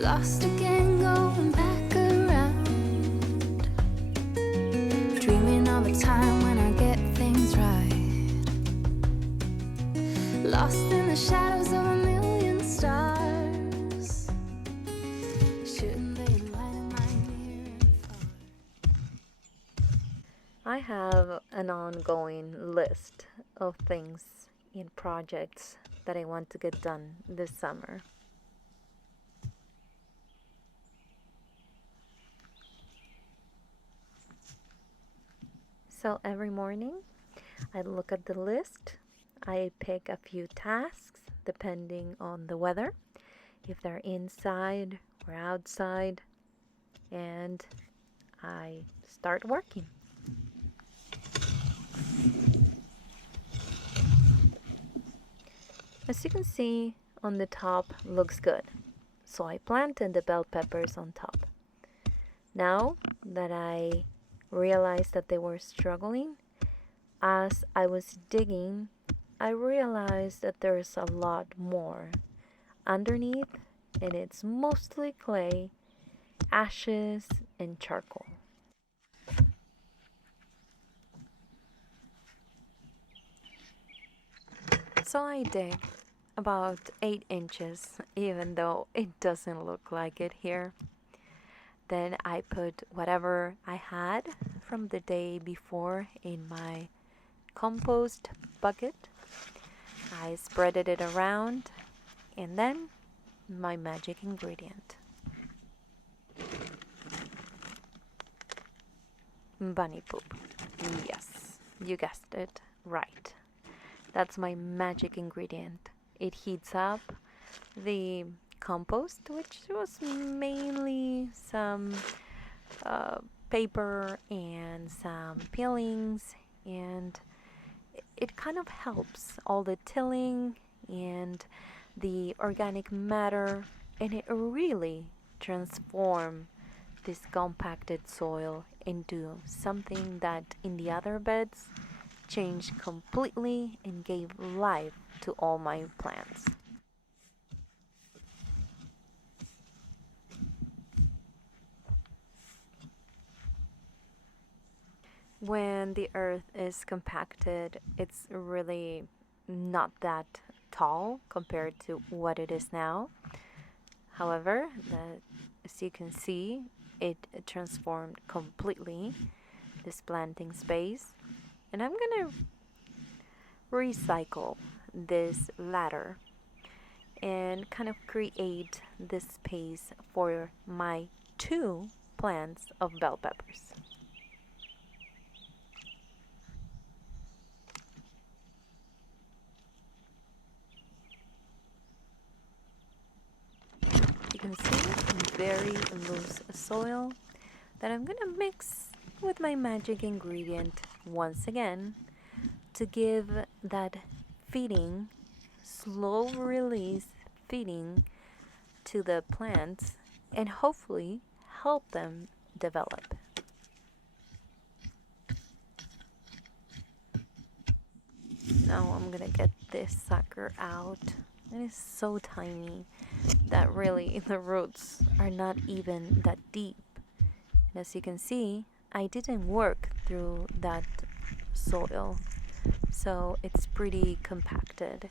Lost again, going back around, dreaming of a time when I get things right. Lost in the shadows of a million stars. Shouldn't they enlighten my near and far? I have an ongoing list of things and projects that I want to get done this summer. So every morning I look at the list, I pick a few tasks depending on the weather, if they're inside or outside, and I start working. As you can see, on the top looks good, so I planted the bell peppers on top. Now that I realized that they were struggling, as I was digging, I realized that there's a lot more underneath, and it's mostly clay, ashes, and charcoal. So I dig about 8 inches, even though it doesn't look like it here. Then I put whatever I had from the day before in my compost bucket. I spreaded it around, and then my magic ingredient, bunny poop. Yes, you guessed it right. That's my magic ingredient. It heats up the compost, which was mainly some uh, paper and some peelings, and it kind of helps all the tilling and the organic matter, and it really transforms this compacted soil into something that in the other beds changed completely and gave life to all my plants. When the earth is compacted, it's really not that tall compared to what it is now. However, as you can see, it transformed completely this planting space. And I'm gonna recycle this ladder and kind of create this space for my 2 plants of bell peppers. You can see very loose soil that I'm gonna mix with my magic ingredient once again to give that feeding, slow release feeding to the plants and hopefully help them develop. Now I'm gonna get this sucker out. It is so tiny that really the roots are not even that deep. And as you can see, I didn't work through that soil, so it's pretty compacted.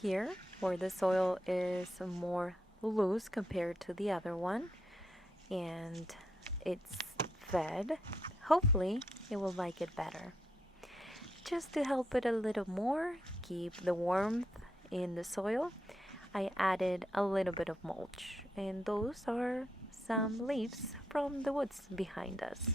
Here, where the soil is more loose compared to the other one, and it's fed, hopefully it will like it better. Just to help it a little more, keep the warmth in the soil, I added a little bit of mulch, and those are some leaves from the woods behind us.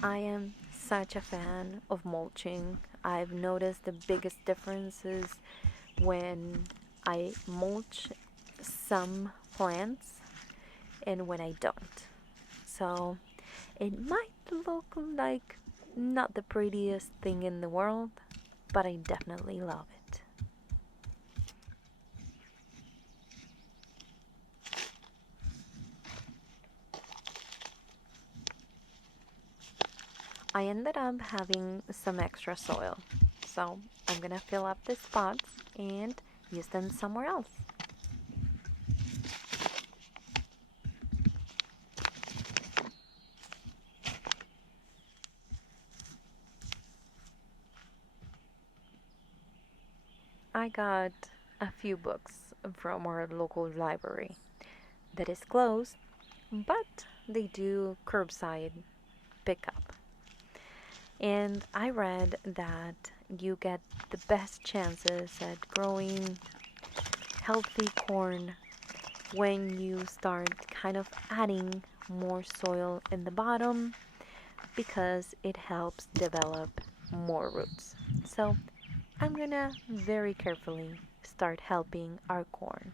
I am such a fan of mulching. I've noticed the biggest differences when I mulch some plants and when I don't. So it might look like not the prettiest thing in the world, but I definitely love it. I ended up having some extra soil, so I'm gonna fill up the spots and use them somewhere else. I got a few books from our local library that is closed, but they do curbside pickup. And I read that you get the best chances at growing healthy corn when you start kind of adding more soil in the bottom because it helps develop more roots. So I'm gonna very carefully start helping our corn.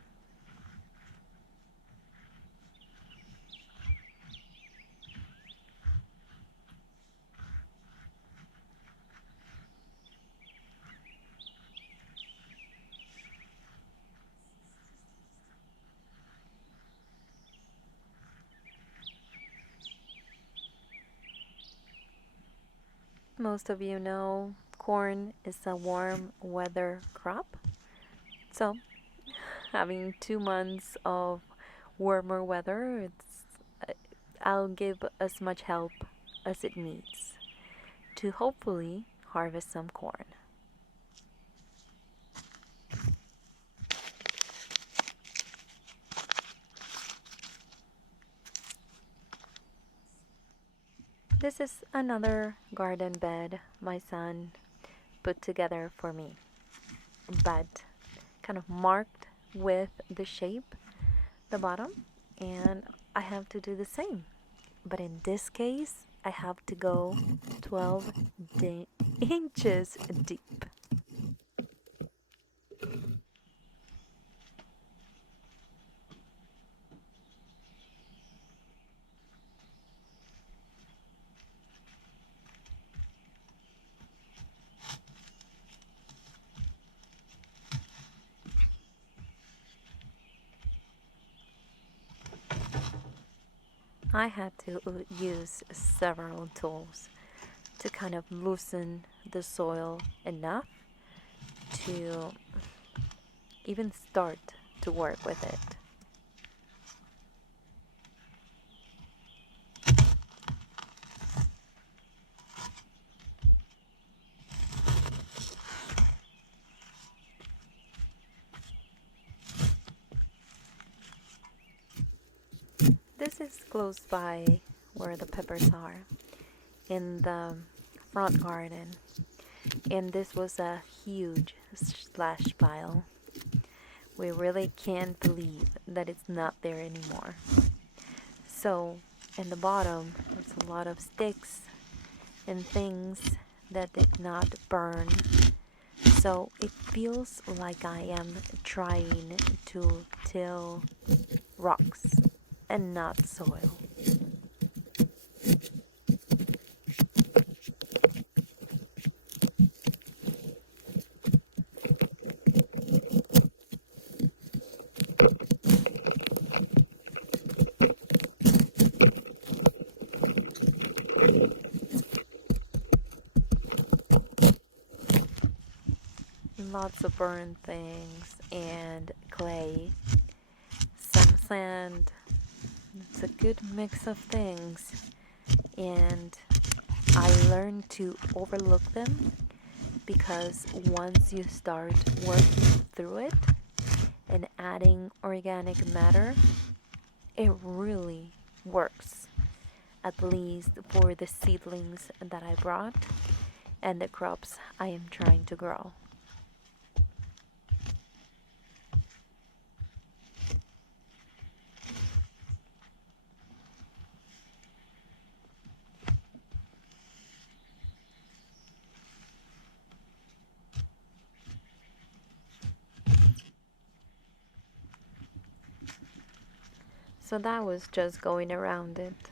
Most of you know corn is a warm weather crop. So having 2 months of warmer weather, I'll give as much help as it needs to hopefully harvest some corn. This is another garden bed my son put together for me, but kind of marked with the shape, the bottom, and I have to do the same. But in this case, I have to go 12 inches deep. I had to use several tools to kind of loosen the soil enough to even start to work with it. This is close by where the peppers are in the front garden, and this was a huge slash pile. We really can't believe that it's not there anymore. So, in the bottom, there's a lot of sticks and things that did not burn. So, it feels like I am trying to till rocks and not soil. Lots of burned things and clay, some sand. It's a good mix of things, and I learned to overlook them because once you start working through it and adding organic matter, it really works. At least for the seedlings that I brought and the crops I am trying to grow. So that was just going around it.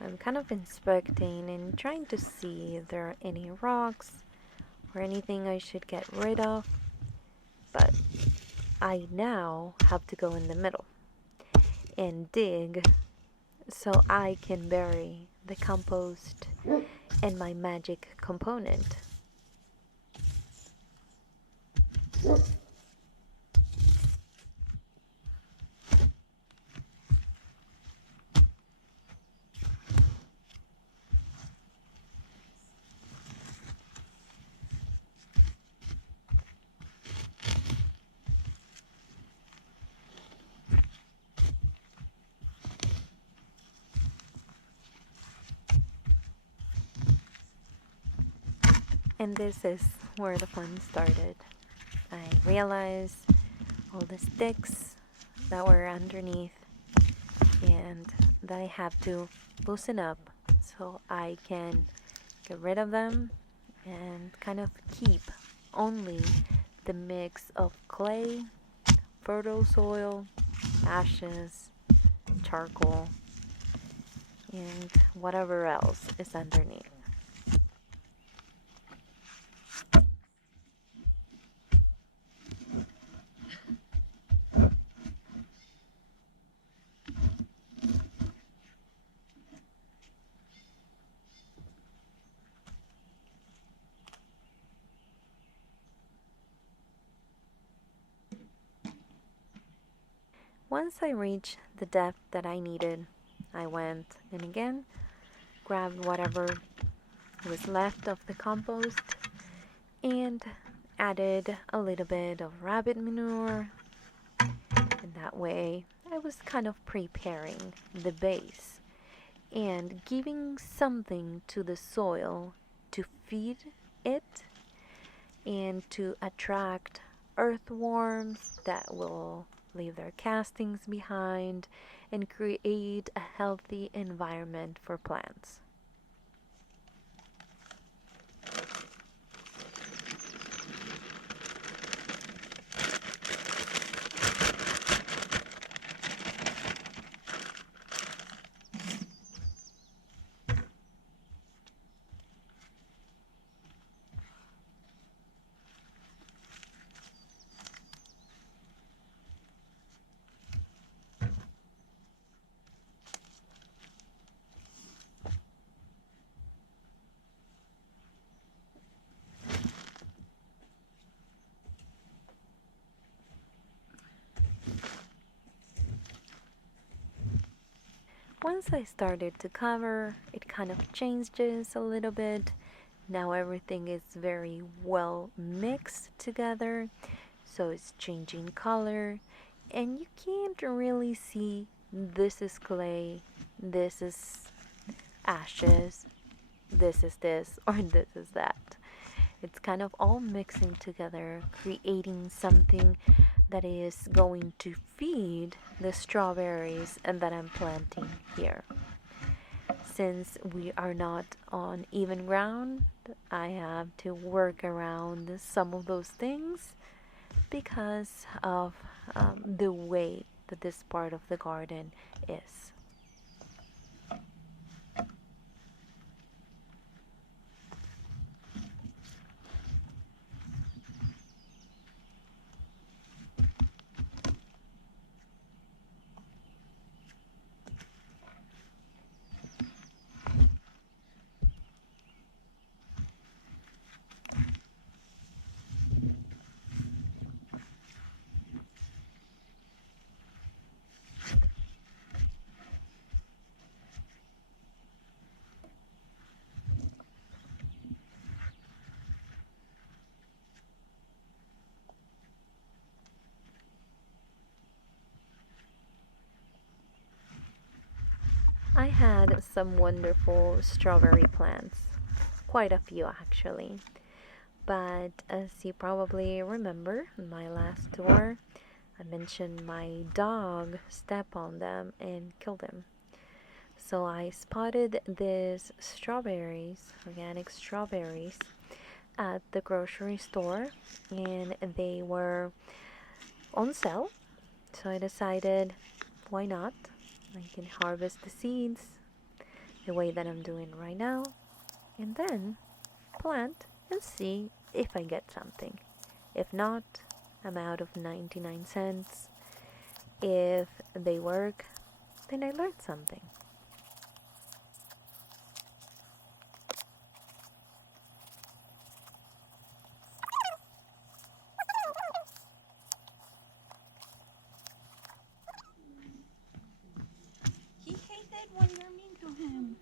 I'm kind of inspecting and trying to see if there are any rocks or anything I should get rid of. But I now have to go in the middle and dig so I can bury the compost and my magic component. And this is where the fun started. I realized all the sticks that were underneath and that I have to loosen up so I can get rid of them and kind of keep only the mix of clay, fertile soil, ashes, charcoal, and whatever else is underneath. Once I reached the depth that I needed, I went and again grabbed whatever was left of the compost and added a little bit of rabbit manure, and that way I was kind of preparing the base and giving something to the soil to feed it and to attract earthworms that will leave their castings behind and create a healthy environment for plants. Once I started to cover, it kind of changes a little bit. Now everything is very well mixed together, so it's changing color, and you can't really see this is clay, this is ashes, this is this, or this is that. It's kind of all mixing together, creating something that is going to feed the strawberries and that I'm planting here. Since we are not on even ground, I have to work around some of those things because of the way that this part of the garden is. I had some wonderful strawberry plants, quite a few actually. But as you probably remember, in my last tour, I mentioned my dog stepped on them and killed them. So I spotted these strawberries, organic strawberries, at the grocery store, and they were on sale. So I decided, why not? I can harvest the seeds the way that I'm doing right now, and then plant and see if I get something. If not, I'm out of 99 cents. If they work, then I learned something. He hated when you're mean to him.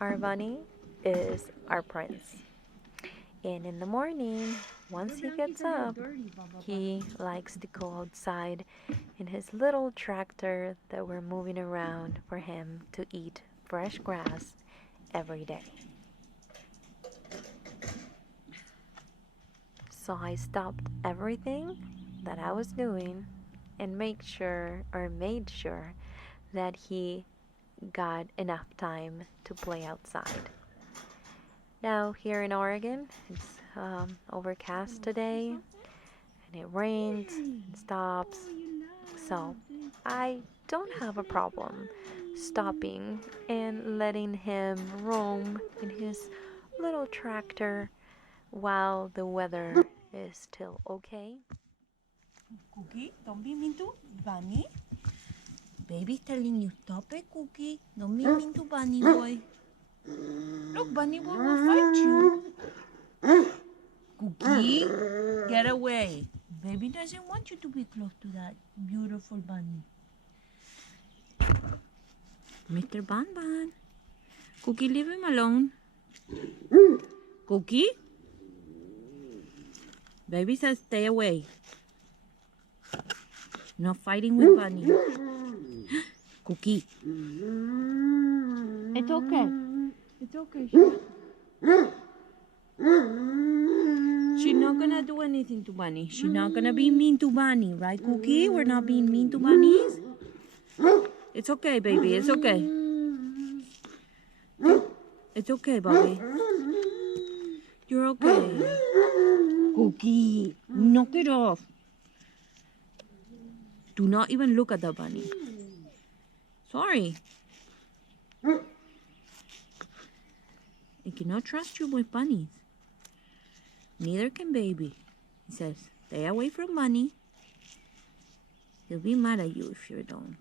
Our bunny is our prince. And in the morning, once he gets up, he likes to go outside in his little tractor that we're moving around for him to eat fresh grass every day. So I stopped everything that I was doing and made sure that he got enough time to play outside. Now here in Oregon, it's overcast today and it rains and stops. So I don't have a problem stopping and letting him roam in his little tractor while the weather is still okay. Cookie, don't be mean to Bunny. Baby's telling you, stop it, Cookie. Don't be mean to Bunny boy. Look, Bunny boy will fight you. Cookie, get away. Baby doesn't want you to be close to that beautiful bunny. Mr. Bon Bon. Cookie, leave him alone. Cookie? Baby says stay away. No fighting with Bunny. Cookie. It's okay. It's okay. She's not gonna do anything to Bunny. She's not gonna be mean to Bunny, right, Cookie? We're not being mean to bunnies. It's okay, baby. It's okay. It's okay, Bobby. You're okay. Cookie, knock it off. Do not even look at the bunny. Sorry. I cannot trust you with bunnies. Neither can baby. He says, stay away from bunny. He'll be mad at you if you don't.